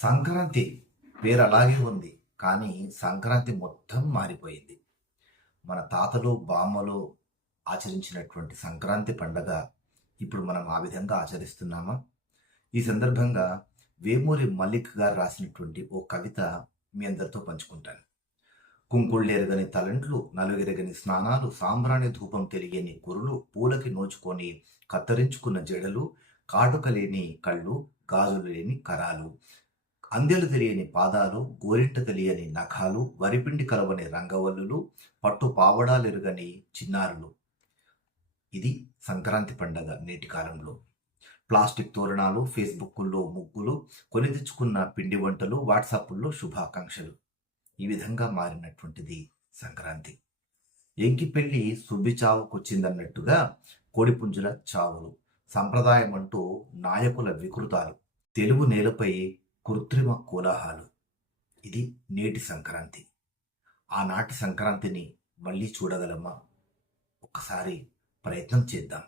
సంక్రాంతి పేరు అలాగే ఉంది కానీ సంక్రాంతి మొత్తం మారిపోయింది. మన తాతలు బామ్మలు ఆచరించినటువంటి సంక్రాంతి పండగ ఇప్పుడు మనం ఆ విధంగా ఆచరిస్తున్నామా? ఈ సందర్భంగా వేమూరి మల్లిక్ గారు రాసినటువంటి ఓ కవిత మీ అందరితో పంచుకుంటాను. కుంకుళ్ళెరగని తలంట్లు నలుగెరగని స్నానాలు సాంబ్రాణి ధూపం తెలియని కురులు పూలకి నోచుకొని కత్తిరించుకున్న జడలు కాటుక లేని కళ్ళు గాజులు లేని కరాలు అందెలు తెలియని పాదాలు గోరింట తెలియని నఖాలు వరిపిండి కలవని రంగవల్లులు పట్టు పావడాలెరుగని చిన్నారులు. ఇది సంక్రాంతి పండగ నేటి కాలంలో. ప్లాస్టిక్ తోరణాలు ఫేస్బుక్లో ముగ్గులు కొని తెచ్చుకున్న పిండి వంటలు వాట్సాప్ల్లో శుభాకాంక్షలు. ఈ విధంగా మారినటువంటిది సంక్రాంతి. ఎంకి పెళ్ళి సుబ్బి చావుకొచ్చిందన్నట్టుగా కోడిపుంజుల చావులు. సంప్రదాయం అంటూ నాయకుల వికృతాలు. తెలుగు నేలపై కృత్రిమ కోలాహాలు. ఇది నేటి సంక్రాంతి. ఆనాటి సంక్రాంతిని మళ్ళీ చూడగలమా? ఒక్కసారి ప్రయత్నం చేద్దాం.